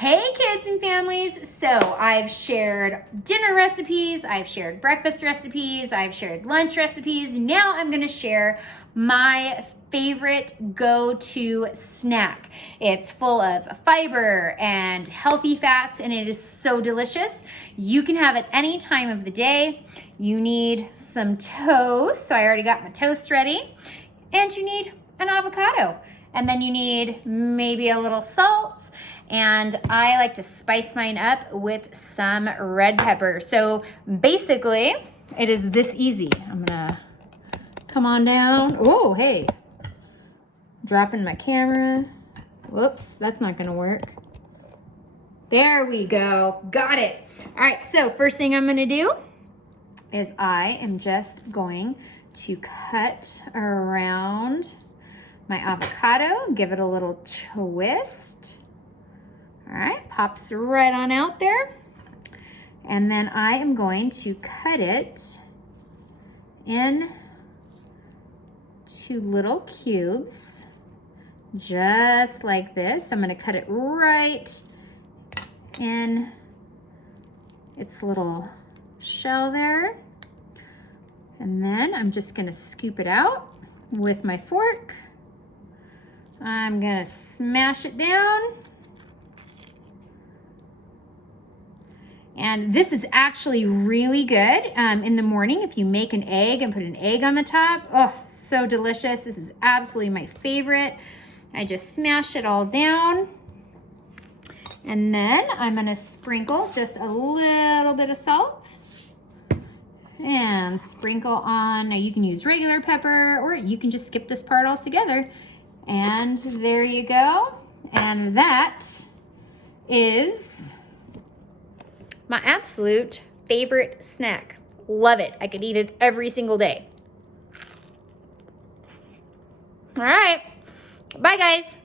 Hey kids and families, so I've shared dinner recipes, I've shared breakfast recipes, I've shared lunch recipes. Now I'm gonna share my favorite go-to snack. It's full of fiber and healthy fats and it is so delicious. You can have it any time of the day. You need some toast, so I already got my toast ready. And you need an avocado. And then you need maybe a little salt. And I like to spice mine up with some red pepper. So basically, it is this easy. I'm gonna come on down. Oh, hey, dropping my camera. Whoops, that's not gonna work. There we go, got it. All right, so first thing I'm gonna do is I am just going to cut around my avocado, give it a little twist. All right, pops right on out there. And then I am going to cut it in two little cubes, just like this. I'm gonna cut it right in its little shell there. And then I'm just gonna scoop it out with my fork. I'm gonna smash it down. And this is actually really good in the morning if you make an egg and put an egg on the top. Oh, so delicious. This is absolutely my favorite. I just smash it all down. And then I'm gonna sprinkle just a little bit of salt and sprinkle on, now you can use regular pepper or you can just skip this part altogether. And there you go. And that is my absolute favorite snack. Love it. I could eat it every single day. All right. Bye, guys.